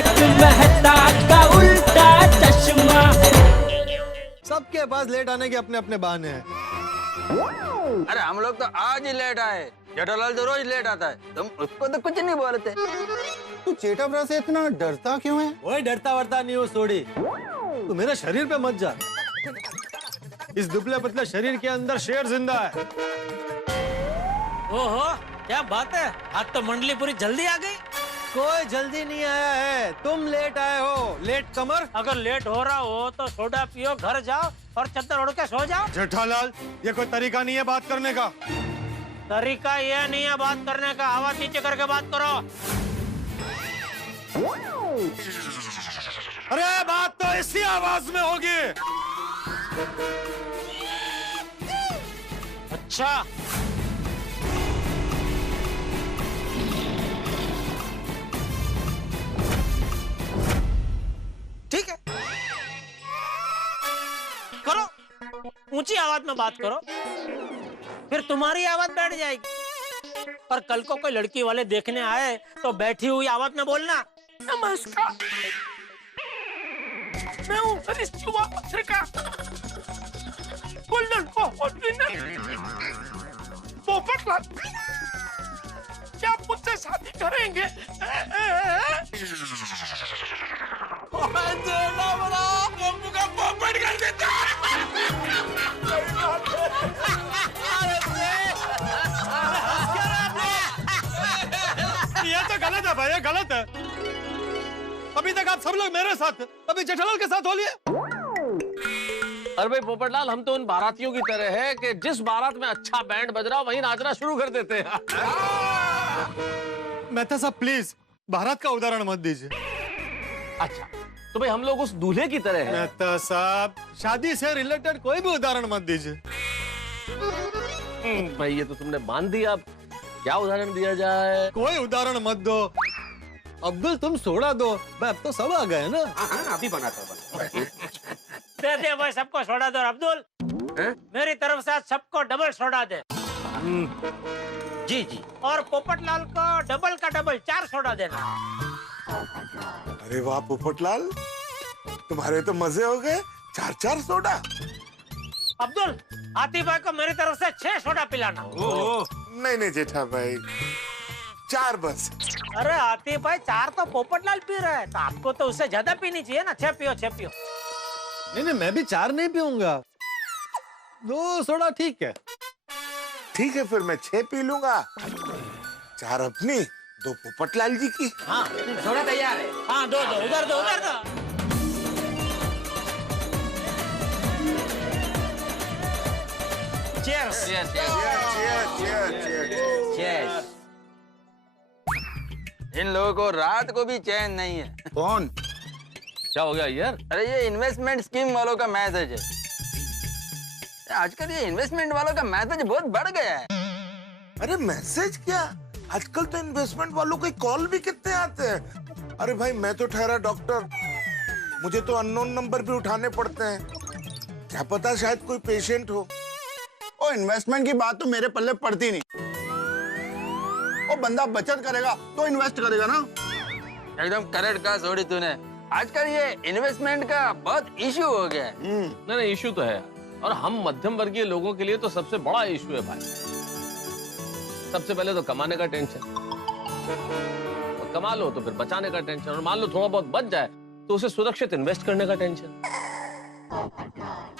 तारक मेहता का उल्टा चश्मा। सबके पास लेट आने के अपने अपने बहाने हैं। अरे हम लोग तो आज ही लेट आए, जेठालाल तो रोज लेट आता है, तुम उसको तो कुछ नहीं बोलते। तू जेठाभरा से इतना डरता क्यों है? वही डरता वरता नहीं हो सोड़ी, तू मेरे शरीर पे मत जा। इस दुबले पतले शरीर के अंदर शेर जिंदा है। ओहो, क्या बात है, आज तो मंडली पूरी जल्दी आ गई। कोई जल्दी नहीं आया है, तुम लेट आए हो। लेट कमर। अगर लेट हो रहा हो तो सोडा पियो, घर जाओ और चद्दर ओढ़ के सो जाओ। जेठालाल, ये कोई तरीका नहीं है बात करने का। तरीका ये नहीं है बात करने का, आवाज नीचे करके बात करो। अरे बात तो इसी आवाज में होगी। अच्छा, ठीक है, करो, ऊंची आवाज में बात करो, फिर तुम्हारी आवाज बैठ जाएगी। और कल को कोई लड़की वाले देखने आए तो बैठी हुई आवाज में बोलना, नमस्कार, मैं हूँ युवा पत्रिका गोल्डन पोपटलाल, क्या आप मुझसे शादी करेंगे? पोपट कर देता। ये तो गलत है भाई, ये गलत है। अभी तक आप सब लोग मेरे साथ, अभी जेठालाल के साथ हो लिए। अरे भाई पोपटलाल, हम तो उन बारातियों की तरह है कि जिस बारात में अच्छा बैंड बज रहा हो वहीं नाचना शुरू कर देते हैं। मेहता साहब प्लीज भारत का उदाहरण मत दीजिए। अच्छा, तो भाई हम लोग उस दूल्हे की तरह हैं। मेहता साहब शादी से रिलेटेड कोई भी उदाहरण मत दीजिए। भाई ये तो तुमने बांध दिया, अब क्या उदाहरण दिया जाए? कोई उदाहरण मत दो। अब्दुल तुम सोडा दो, भाई अब तो सब आ गए ना। अभी बनाता हूँ। दे दे भाई सबको सोडा दो। अब्दुल, मेरी तरफ से सबको डबल सोडा दे। जी जी। और पोपटलाल को डबल का डबल 4 सोडा देना। अरे वाह पोपटलाल, तुम्हारे तो मजे हो गए। 4-4 सोडा। अब्दुल, आतिफ भाई को मेरी तरफ से 6 सोडा पिलाना। नहीं जेठा भाई, 4 बस। अरे आतिफ भाई 4 तो पोपटलाल पी रहा है, तो आपको तो उससे ज्यादा पीनी चाहिए ना। 6 पियो, 6 पियो। नहीं मैं भी 4 नहीं पीऊंगा, 2 सोडा ठीक है। ठीक है फिर मैं 6 पी लूंगा। 4 अपनी, 2 पोपटलाल जी की। हाँ, सोडा तैयार है। हाँ, दो उधर दो, उधर दो। Cheers. Cheers. इन लोगों को रात को भी चैन नहीं है। कौन? क्या हो गया यार? अरे ये इन्वेस्टमेंट स्कीम वालों का मैसेज है। आजकल ये इन्वेस्टमेंट वालों का मैसेज बहुत बढ़ गया है। अरे मैसेज क्या, आजकल तो इन्वेस्टमेंट वालों के कॉल भी कितने आते हैं। अरे भाई मैं तो ठहरा डॉक्टर, मुझे तो अननोन नंबर भी उठाने पड़ते हैं। क्या पता शायद कोई पेशेंट हो। ओ इन्वेस्टमेंट की बात तो मेरे पल्ले पड़ती नहीं। ओ बंदा बचत करेगा तो इन्वेस्ट करेगा ना। एकदम करेक्ट कहा सोडी तूने। आजकल ये इन्वेस्टमेंट का बहुत इश्यू हो गया है। नहीं इश्यू तो है, और हम मध्यम वर्गीय लोगों के लिए तो सबसे बड़ा इश्यू है भाई। सबसे पहले तो कमाने का टेंशन, और कमा लो तो फिर बचाने का टेंशन, और मान लो थोड़ा बहुत बच जाए तो उसे सुरक्षित इन्वेस्ट करने का टेंशन।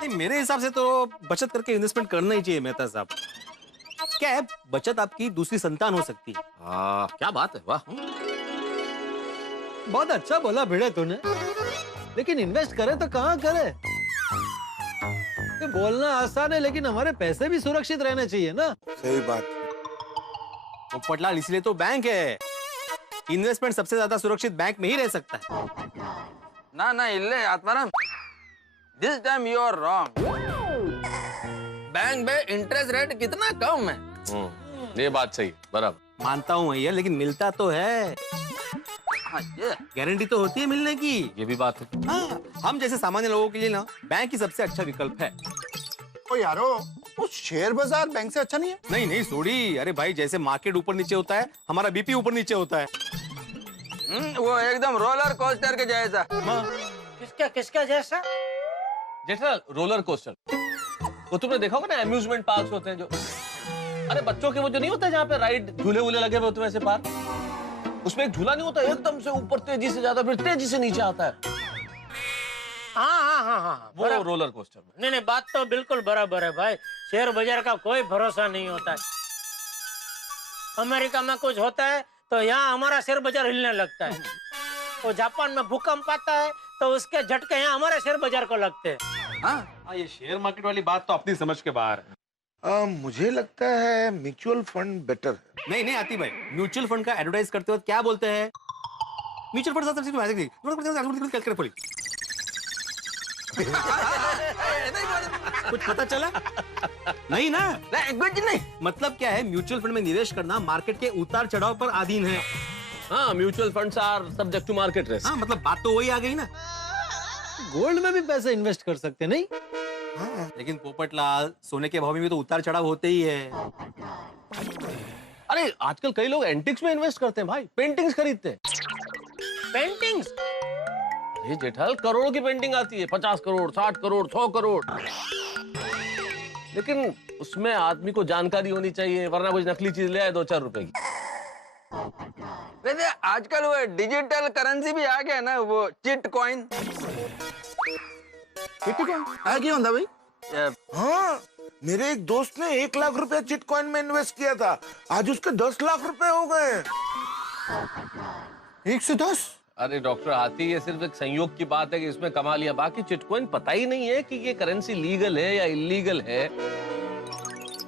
नहीं मेरे हिसाब से तो बचत करके इन्वेस्टमेंट करना ही चाहिए मेहता साहब। क्या है, बचत आपकी दूसरी संतान हो सकती है। क्या बात है, वाह। बहुत अच्छा बोला भिड़े तूने, लेकिन इन्वेस्ट करे तो कहाँ करे? ये बोलना आसान है, लेकिन हमारे पैसे भी सुरक्षित रहने चाहिए ना। सही बात। पोपटलाल इसलिए तो बैंक है, इन्वेस्टमेंट सबसे ज्यादा सुरक्षित बैंक में ही रह सकता है। ना इल्ले Atmaram, this time you are wrong. Bank में इंटरेस्ट रेट कितना कम है। ये बात सही, बराबर मानता हूँ भैया, लेकिन मिलता तो है। हाँ, ये गारंटी तो होती है मिलने की। ये भी बात है। हाँ, हम जैसे सामान्य लोगों के लिए ना बैंक ही सबसे अच्छा विकल्प है। ओ यारो, वो शेयर बाजार बैंक से अच्छा नहीं है? नहीं सोडी, अरे भाई जैसे मार्केट ऊपर नीचे होता है, हमारा बीपी ऊपर नीचे होता है। वो एकदम रोलर कोस्टर के जैसा। किसका किसका जैसा? जेठालाल रोलर कोस्टर, वो तुमने देखा होगा ना, अम्यूजमेंट पार्क होते हैं जो, अरे बच्चों के वो जो नहीं होते जहाँ पे राइड झूले वूले लगे हुए होते हैं वैसे पार्क, उसमें एक झूला नहीं होता एकदम से ऊपर तेजी से जाता है फिर तेजी से नीचे आता है, हाँ वो रोलर कोस्टर में। नहीं बात तो बिल्कुल बराबर है भाई। शेयर बाजार का कोई भरोसा नहीं होता है। अमेरिका में कुछ होता है तो यहाँ हमारा शेयर बाजार हिलने लगता है, और जापान में भूकंप आता है तो उसके झटके यहाँ हमारे शेयर बाजार को लगते हैं। हाँ, ये शेयर मार्केट वाली बात तो अपनी समझ के बाहर है। मुझे लगता है म्यूचुअल फंड बेटर है। नहीं आती भाई, म्यूचुअल फंड का एडवर्टाइज करते वक्त क्या बोलते हैं? म्यूचुअल फंड कुछ पता चला? नहीं ना? नहीं, मतलब क्या है, म्यूचुअल फंड में निवेश करना मार्केट के उतार चढ़ाव पर अधीन है। हाँ, mutual funds are subject to market risk. हाँ, मतलब बात तो वही आ गई ना। गोल्ड में भी पैसे इन्वेस्ट कर सकते नहीं? हाँ, लेकिन पोपटलाल, सोने के भाव में भी तो उतार चढ़ाव होते ही है। अरे आजकल कई लोग एंटिक्स में इन्वेस्ट करते हैं भाई, पेंटिंग्स खरीदते हैं। पेंटिंग्स? ये जेठालाल करोड़ों की पेंटिंग आती है, 50 करोड़ 60 करोड़ 100 करोड़, लेकिन उसमें आदमी को जानकारी होनी चाहिए, वरना कुछ नकली चीज ले आए 2-4 रुपए की। वैसे आजकल वो डिजिटल करेंसी भी आ गया ना, वो चिट कॉइन। है क्यों होता भाई? हाँ, मेरे एक दोस्त ने 1 लाख रुपया चिट कॉइन में इन्वेस्ट किया था, आज उसके 10 लाख रुपए हो गए। 110? अरे डॉक्टर हाथी, ये सिर्फ एक संयोग की बात है कि इसमें कमा लिया, बाकी चिटकॉइन पता ही नहीं है कि ये करेंसी लीगल है या इलीगल है।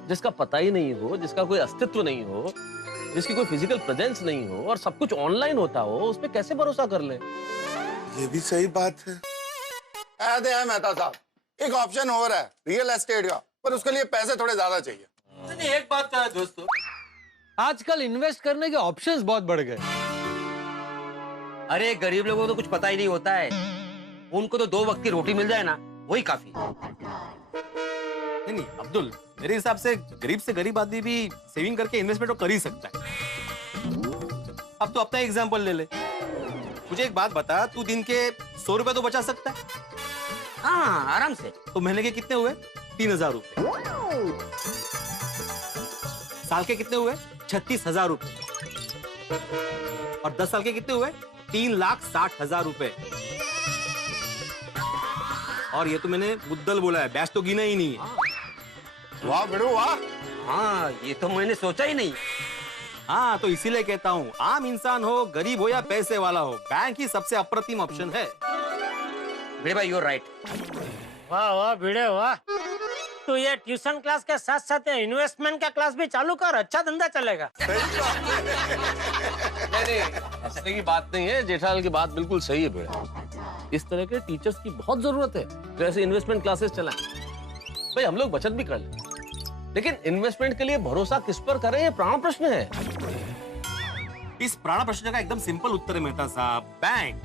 जिसका पता ही नहीं हो, जिसका कोई अस्तित्व नहीं हो, जिसकी कोई फिजिकल प्रेजेंस नहीं हो और सब कुछ ऑनलाइन होता हो, उस पे कैसे भरोसा कर ले? ये भी सही बात है। ऐसे है मेहता साहब, एक ऑप्शन और है रियल एस्टेट का, पर उसके लिए पैसे थोड़े ज्यादा चाहिए। नहीं, एक बात है दोस्तों, आजकल इन्वेस्ट करने के ऑप्शंस बहुत बढ़ गए। अरे गरीब लोगों को तो कुछ पता ही नहीं होता है, उनको तो 2 वक्त की रोटी मिल जाए ना, वही काफी। नहीं अब्दुल, मेरे हिसाब से गरीब आदमी भी सेविंग करके इन्वेस्टमेंट तो कर ही सकता है। अब तो अपना एग्जांपल ले ले, मुझे एक बात बता, तू दिन के 100 रुपए तो बचा सकता है? हाँ, आराम से। तो महीने के कितने हुए? 3000 रुपए। साल के कितने हुए? 36,000 रुपए। और 10 साल के कितने हुए? 3,60,000 रुपए। और ये तो मैंने मुद्दल बोला है, बैच तो गिना ही नहीं है। वाह बेड़ू वाह। हाँ, ये तो मैंने सोचा ही नहीं। हाँ, तो इसीलिए कहता हूँ, आम इंसान हो, गरीब हो या पैसे वाला हो, बैंक ही सबसे अप्रतिम ऑप्शन है। बड़े भाई, you're right। वाह वाह भिड़े वाह, तू ये ट्यूशन क्लास के साथ साथ इन्वेस्टमेंट का क्लास भी चालू कर, अच्छा धंधा चलेगा। नहीं, हंसने की बात नहीं है, जेठालाल की बात बिल्कुल सही है बेटा। इस तरह के टीचर्स की बहुत जरूरत है जो ऐसे इन्वेस्टमेंट क्लासेस चलाएं। भाई हम लोग बचत भी कर लें, लेकिन इन्वेस्टमेंट के लिए भरोसा किस पर करें, ये प्राण प्रश्न है। इस प्राण प्रश्न का एकदम सिंपल उत्तर है मेहता साहब, बैंक।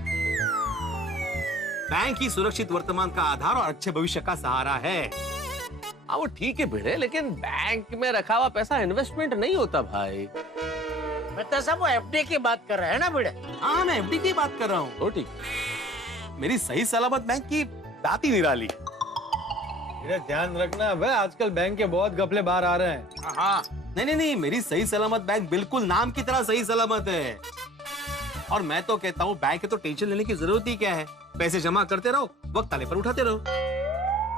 बैंक ही सुरक्षित वर्तमान का आधार और अच्छे भविष्य का सहारा है। हाँ वो ठीक है भिड़े, लेकिन बैंक में रखा हुआ पैसा इन्वेस्टमेंट नहीं होता भाई। मैं तो सब वो एफडी की बात कर रहे हैं ना भिड़े। हाँ, मैं एफडी की बात कर रहा हूँ। तो ठीक, मेरी सही सलामत बैंक की बात ही निराली। ध्यान रखना भाई, आजकल बैंक के बहुत घपले बाहर आ रहे हैं। हाँ, नहीं, मेरी सही सलामत बैंक बिल्कुल नाम की तरह सही सलामत है। और मैं तो कहता हूँ, बैंक है तो टेंशन लेने की जरूरत ही क्या है, पैसे जमा करते रहो, वक्त आने पर उठाते रहो।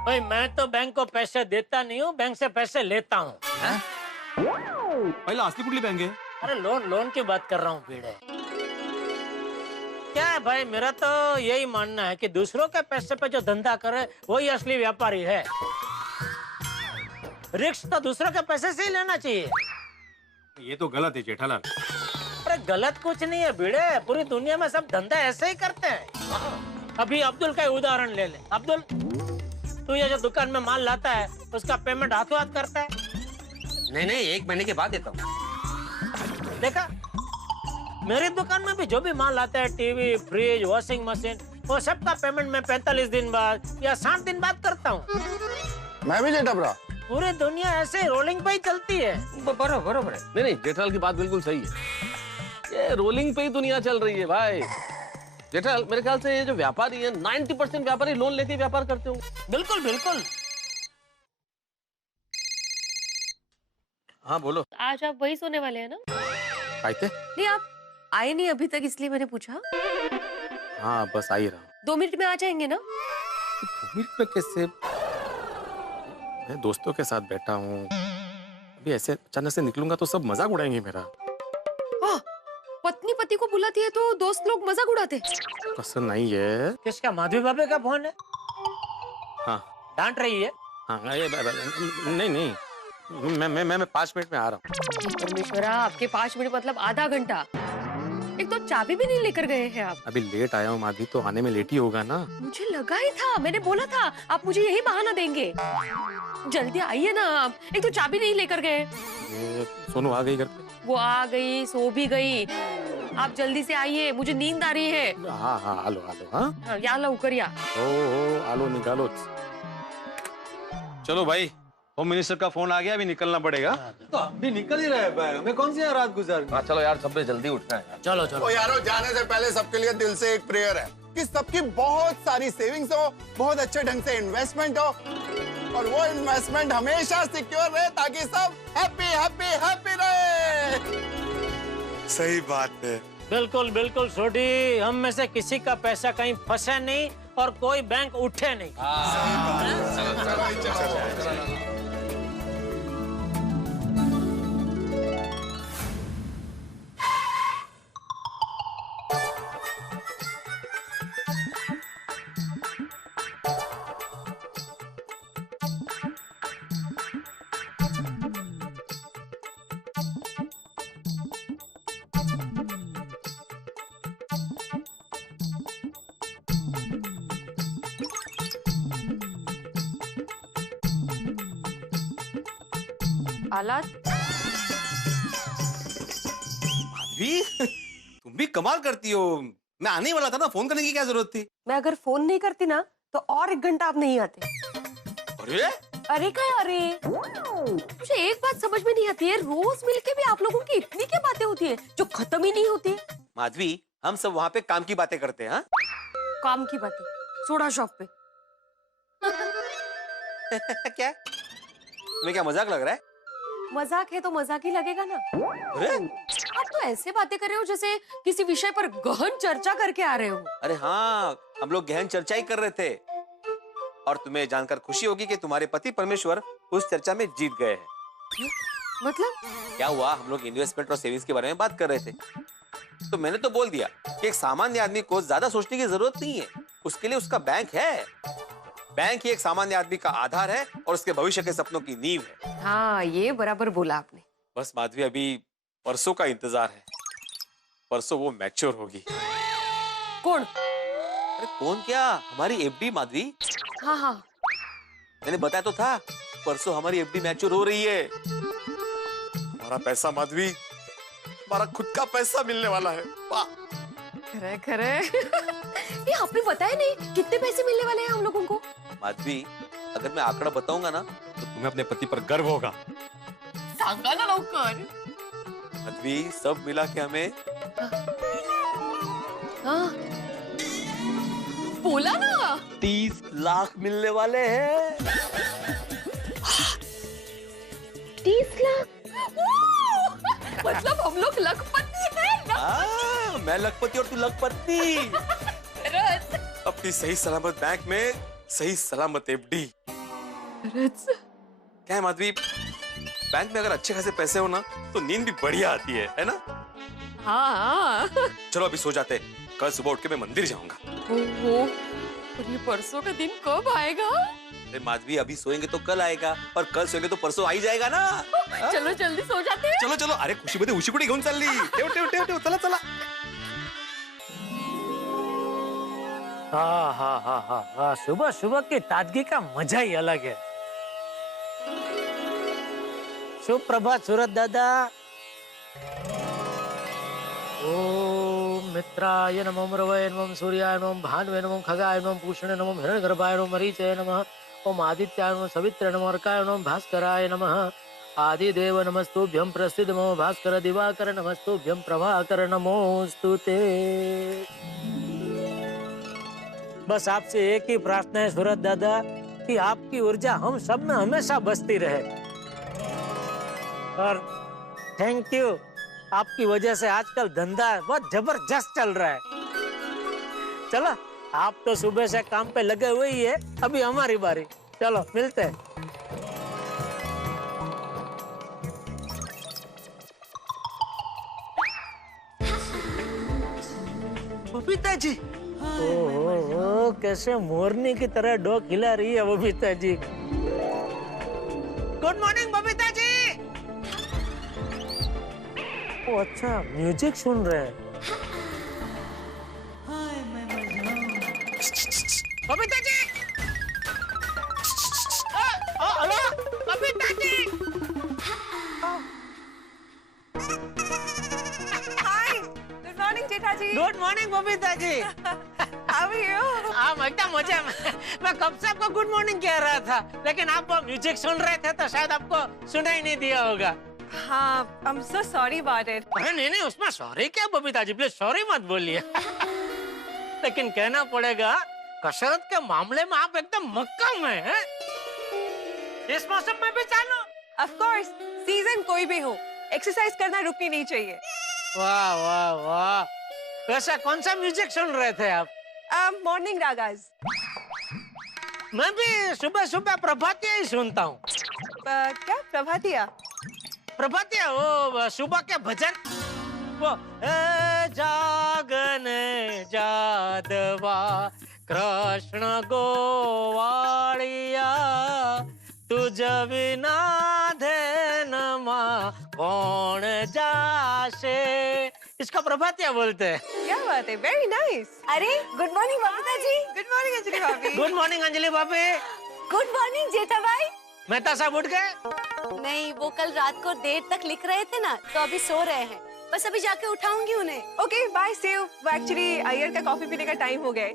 भाई मैं तो बैंक को पैसे देता नहीं हूँ, बैंक से पैसे लेता हूँ। पहला असली कुटली बैंक है। अरे लोन की बात कर रहा हूँ भिड़े। क्या है भाई, मेरा तो यही मानना है कि दूसरों के पैसे पे जो धंधा करे वही असली व्यापारी है। रिस्क तो दूसरों के पैसे से ही लेना चाहिए। ये तो गलत है जेठालाल। अरे गलत कुछ नहीं है भिड़े, पूरी दुनिया में सब धंधा ऐसे ही करते हैं। अभी अब्दुल का उदाहरण ले ले। अब्दुल, तू ये जो दुकान में माल लाता है उसका पेमेंट हाथों हाथ करता है? नहीं, 1 महीने के बाद देता हूँ। देखा, मेरी दुकान में भी जो भी माल आता है, टीवी, फ्रिज, वॉशिंग मशीन, वो सबका पेमेंट मैं 45 दिन बाद या 60 दिन बाद करता हूँ। मैं भी जेठा भरा। पूरी दुनिया ऐसे रोलिंग पे ही चलती है। बरोबर है। नहीं, जेठालाल की बात बिल्कुल सही है। ये रोलिंग पे ही दुनिया चल रही है भाई। जेठा, मेरे ख्याल से ये जो व्यापारी है 90% व्यापारी लोन लेके व्यापार करते होंगे। बिल्कुल बिल्कुल। हाँ बोलो। आज आप वही सोने वाले हैं ना? आते? नहीं, आप आए नहीं अभी तक, इसलिए मैंने पूछा। हाँ बस आ ही रहा। 2 मिनट में आ जाएंगे ना? 2 मिनट में कैसे? मैं दोस्तों के साथ बैठा हूँ, अभी ऐसे अचानक से निकलूंगा तो सब मजाक उड़ाएंगे मेरा। हाँ, पत्नी पति को बुलाती है तो दोस्त लोग मजाक उड़ाते। पसंद नहीं है। किसका? माधवी बाबे का फोन है? हाँ। डांट रही है? हाँ नहीं नहीं, मैं 5 मिनट में आ रहा हूँ। परमेश्वरा, आपके 5 मिनट मतलब आधा घंटा। एक तो चाबी भी नहीं लेकर गए हैं आप। अभी लेट आया हूँ माधवी, तो आने में लेट ही होगा ना। मुझे लगा ही था, मैंने बोला था आप मुझे यही बहाना देंगे। जल्दी आइए ना आप, एक तो चाबी नहीं लेकर गए। सोनू आ गई घर पे? वो आ गई, सो भी गई। आप जल्दी से आइए, मुझे नींद आ रही है। हाँ हाँ, आलो आलो। हाँ या लवकर या। ओ आलो निकालो। चलो भाई, होम मिनिस्टर का फोन आ गया, अभी निकलना पड़ेगा। तो अभी निकल ही रहे हैं भाई, हमें कौन सी रात गुजार। हाँ चलो यार, सब जल्दी उठना है यार। चलो ओ चलो। यारो, जाने से पहले सबके लिए दिल से एक प्रेयर है कि सबकी बहुत सारी सेविंग्स हो, बहुत अच्छे ढंग से इन्वेस्टमेंट हो, और वो इन्वेस्टमेंट हमेशा सिक्योर रहे ताकि सब हैप्पी हैप्पी हैप्पी रहे। सही बात है। बिल्कुल बिल्कुल छोटी, हम में से किसी का पैसा कहीं फंसे नहीं और कोई बैंक उठे नहीं। आलात, माधवी, तुम भी कमाल करती हो। मैं आने ही वाला था ना, फोन करने की क्या जरूरत थी? मैं अगर फोन नहीं करती ना तो और 1 घंटा आप नहीं आते। अरे अरे क्या अरे, मुझे एक बात समझ में नहीं आती है, रोज मिलके भी आप लोगों की इतनी क्या बातें होती है जो खत्म ही नहीं होती। माधवी, हम सब वहाँ पे काम की बातें करते हैं। हाँ? काम की बातें सोडा शॉप पे। क्या? तुम्हें क्या मजाक लग रहा है? मजाक है तो मजाक ही लगेगा ना। अरे आप तो ऐसे बातें कर रहे हो जैसे किसी विषय पर गहन चर्चा करके आ रहे हो। अरे हाँ, हम लोग गहन चर्चा ही कर रहे थे, और तुम्हें जानकर खुशी होगी कि तुम्हारे पति परमेश्वर उस चर्चा में जीत गए हैं। मतलब? क्या हुआ, हम लोग इन्वेस्टमेंट और सेविंग्स के बारे में बात कर रहे थे, तो मैंने तो बोल दिया कि एक सामान्य आदमी को ज्यादा सोचने की जरूरत नहीं है, उसके लिए उसका बैंक है। बैंक ही एक सामान्य आदमी का आधार है और उसके भविष्य के सपनों की नींव है। हाँ, ये बराबर बोला आपने। बस माधवी, अभी परसों का इंतजार है। परसों वो मैच्योर होगी। कौन? अरे कौन क्या, हमारी एफडी माधवी। हाँ हाँ, मैंने बताया तो था, परसों हमारी एफडी मैच्योर हो रही है। हमारा पैसा माधवी, हमारा खुद का पैसा मिलने वाला है। वाह, खरे खरे। ये आपने बताया नहीं कितने पैसे मिलने वाले हैं हम लोगों को? माधवी, अगर मैं आंकड़ा बताऊंगा ना तो तुम्हें अपने पति पर गर्व होगा। सांगा ना लवकर। माधवी, सब मिला के हमें हाँ, बोला ना। 30 लाख मिलने वाले हैं। 30 लाख? मतलब हम लोग लखपति हैं ना? मैं लखपति और तू लखपति। अपनी सही सलामत बैंक में सही सलामत एफडी। क्या है माधवी, बैंक में अगर अच्छे खासे पैसे हो ना तो नींद भी बढ़िया आती है ना? हाँ। चलो अभी सो जाते, कल सुबह उठ के मैं मंदिर जाऊंगा। और ये परसों का दिन कब आएगा? अरे माधवी, अभी सोएंगे तो कल आएगा, और कल सोएंगे तो परसों आ ही जाएगा ना। चलो जल्दी सो जाते हैं। चलो चलो, अरे खुशी मध्ये उशी कुठे घेऊन चालली? ठेव ठेव ठेव ठेव, चला चला। हाँ हाँ हाँ हाँ हाँ, सुबह सुबह की ताजगी का मजा ही अलग है। सुप्रभात सूरत दादा। ओम मित्राय नमः, रवये नमः, सूर्याय नमः, भानुवे नमः, खगाय नमः, पूषणे नमः, हिरण्यगर्भाय नमः, मरीचये नमः, ओम आदित्याय नमः, सवित्रे नमः, अर्काय नमः, भास्कराय नमः, आदिदेव नमस्तुभ्यं प्रसिद्ध नमो भास्कर दिवाकर नमस्तुभ्यं प्रभाकर नमोस्तुते। बस आपसे एक ही प्रार्थना है सूरज दादा कि आपकी ऊर्जा हम सब में हमेशा बसती रहे। और थैंक यू, आपकी वजह से आजकल धंधा बहुत जबरदस्त चल रहा है। चलो, आप तो सुबह से काम पे लगे हुए ही है, अभी हमारी बारी। चलो मिलते हैं। बबीता जी, ओहो, कैसे मोरनी की तरह डोक हिला रही है बबीता जी। Good morning Babita ji. ओ अच्छा, म्यूजिक सुन रहे हैं। Babita ji, hello Babita ji. Hi, good morning Jetha ji. Good morning Babita ji. How are you? आप एकदम मजे में। मैं कब से आपको गुड मॉर्निंग कह रहा था, लेकिन आप म्यूजिक सुन रहे थे तो शायद आपको सुना ही नहीं दिया होगा। हाँ, I'm so sorry about it. अरे नहीं, उसमें सॉरी क्या बबीता जी, प्लीज सॉरी मत बोलिए। लेकिन कहना पड़ेगा, कसरत के मामले में आप एकदम मक्कम हैं। इस मौसम में भी चालू? Of course, सीजन कोई भी हो, एक्सरसाइज करना रुकनी नहीं चाहिए। वाह वाह वाह। वैसे कौन सा म्यूजिक सुन रहे थे आप? Morning ragas. मैं भी सुबह सुबह प्रभातिया ही सुनता हूँ। क्या प्रभातिया? प्रभातिया, वो सुबह के भजन, वो जागने जादवा कृष्ण गोवालिया तुझ बिना ध्यानमा कौन जाशे, इसका प्रभातिया बोलते हैं। क्या बात है, वेरी नाइस। अरे good morning Babita ji. Good morning Anjali भाभी। गुड मॉर्निंग अंजलि भाभी। गुड मॉर्निंग जेठा भाई। मेहता साहब उठ गए? नहीं, वो कल रात को देर तक लिख रहे थे ना, तो अभी सो रहे हैं। बस अभी जाके उठाऊंगी उन्हें। Okay bye, see you. वो एक्चुअली अय्यर का कॉफी पीने का टाइम हो गया है।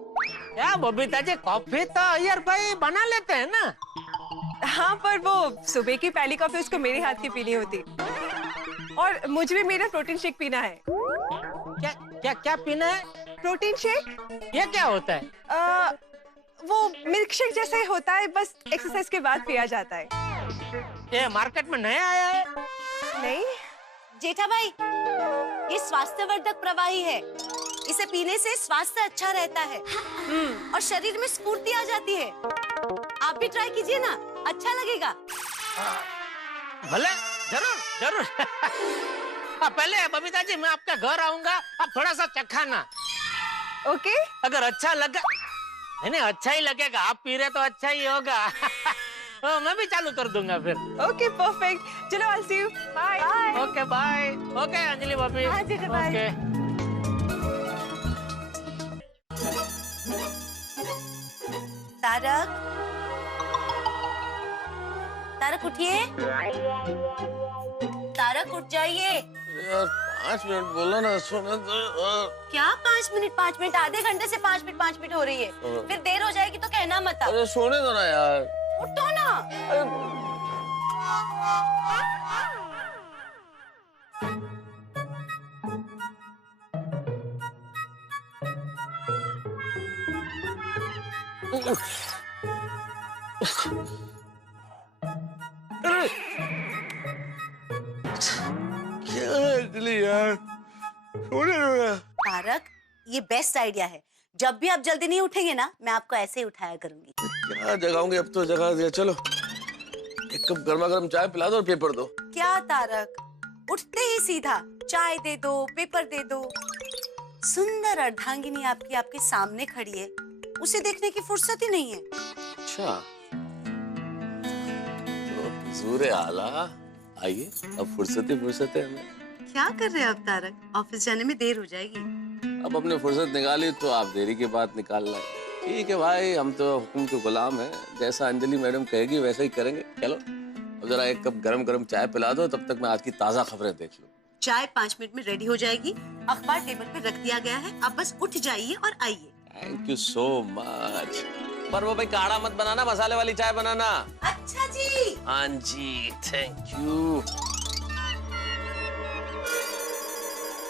क्या बबीता जी, कॉफी तो अय्यर भाई बना लेते हैं ना। हाँ, पर वो सुबह की पहली कॉफी उसको मेरे हाथ की पीनी होती, और मुझे भी मेरा प्रोटीन शेक पीना है। क्या क्या क्या पीना है? Protein shake. ये क्या होता है? वो मिल्क शेक जैसे होता है, बस एक्सरसाइज के बाद पिया जाता है। ये मार्केट में नया आया है? नहीं जेठा भाई, ये स्वास्थ्यवर्धक प्रवाही है। इसे पीने से स्वास्थ्य अच्छा रहता है और शरीर में स्फूर्ति आ जाती है। आप भी ट्राई कीजिए ना, अच्छा लगेगा। भले, जरूर जरूर। पहले बबीता जी मैं आपके घर आऊंगा, आप थोड़ा सा चखाना। ओके। अगर अच्छा लगा, नहीं अच्छा ही लगेगा, आप पी रहे तो अच्छा ही होगा। मैं भी चालू कर दूंगा फिर। ओके परफेक्ट, चलो I see you. Bye. Okay bye. Okay Anjali भाभी। हाँ जी, बाय। ओके। तारक, तारक उठिए। तारक उठ जाइए। यार 5 मिनट बोलो ना, सोने दो। क्या 5 मिनट? आधे घंटे से 5 मिनट हो रही है। फिर देर हो जाएगी तो कहना मत। अरे सोने दो ना यार। उठो ना। यार सोने दो ना। तारक, ये बेस्ट आइडिया है। जब भी आप जल्दी नहीं उठेंगे ना, मैं आपको ऐसे ही उठाया करूंगी। क्या जगाऊंगी, अब तो जगा दिया। चलो एक कप गर्मा गर्म चाय पिला दो और पेपर दो। क्या तारक, उठते ही सीधा चाय दे दो, पेपर दे दो। सुंदर अर्धांगिनी आपकी आपके सामने खड़ी है, उसे देखने की फुर्सत ही नहीं है। अच्छा तो हुजूर आला, आइए अब फुर्सत है हमें। क्या कर रहे हैं आप तारक? ऑफिस जाने में देर हो जाएगी। अब अपने फुर्सत निकाली तो आप देरी के बाद निकाल लाए। ठीक है भाई, हम तो हुक्म के गुलाम हैं। जैसा अंजलि मैडम कहेगी वैसा ही करेंगे। चलो अब जरा एक कप गरम गरम चाय पिला दो, तब तक मैं आज की ताजा खबरें देख लूं। चाय 5 मिनट में रेडी हो जाएगी। अखबार टेबल पे रख दिया गया है, आप बस उठ जाइए और आइए। Thank you so much. पर वो भाई काढ़ा मत बनाना, मसाले वाली चाय बनाना। अच्छा जी। हाँ जी, थैंक यू।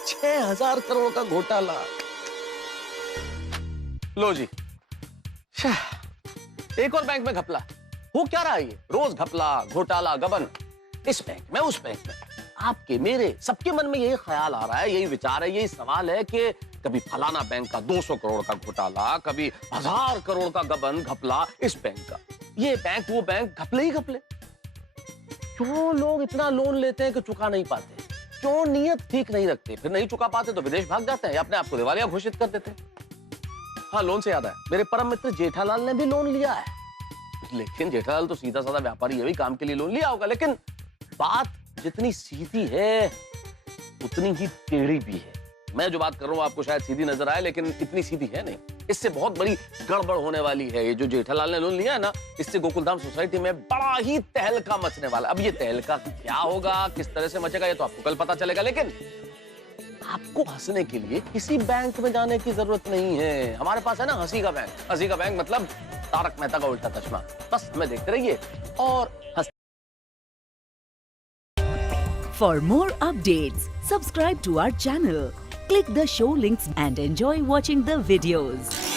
6,000 करोड़ का घोटाला। लो जी। एक और बैंक में घपला। वो क्या रहा ये? रोज घपला, घोटाला, गबन। इस बैंक में, उस बैंक में। आपके, मेरे, सबके मन में यही ख्याल आ रहा है, यही विचार है, यही सवाल है कि कभी फलाना बैंक का 200 करोड़ का घोटाला, कभी 1000 करोड़ का गबन, घपला इस बैंक का। ये बैंक, वो बैंक, घपले ही घपले। क्यों लोग इतना लोन लेते हैं कि चुका नहीं पाते? क्यों नियत ठीक नहीं रखते? फिर नहीं चुका पाते तो विदेश भाग जाते हैं या अपने आप को दिवालिया घोषित कर देते हैं। हाँ, लोन से याद है, मेरे परम मित्र जेठालाल ने भी लोन लिया है। लेकिन जेठालाल तो सीधा साधा व्यापारी है, भी काम के लिए लोन लिया होगा। लेकिन बात जितनी सीधी है उतनी ही टेढ़ी भी है। मैं जो बात कर रहा हूं आपको शायद सीधी नजर आए, लेकिन इतनी सीधी है नहीं। इससे बहुत बड़ी गड़बड़ होने वाली है। ये जो जेठालाल ने लोन लिया है ना, इससे गोकुलधाम सोसाइटी में बड़ा ही तहलका मचने वाला। अब ये तहलका क्या होगा, किस तरह से मचेगा, ये तो आपको कल पता चलेगा। लेकिन आपको हंसने के लिए किसी बैंक में जाने की जरूरत नहीं है। हमारे पास है ना हंसी का बैंक। हंसी का बैंक मतलब तारक मेहता का उल्टा चश्मा। बस हमें देखते रहिए और For more updates, subscribe to our channel, click the show links and enjoy watching the videos.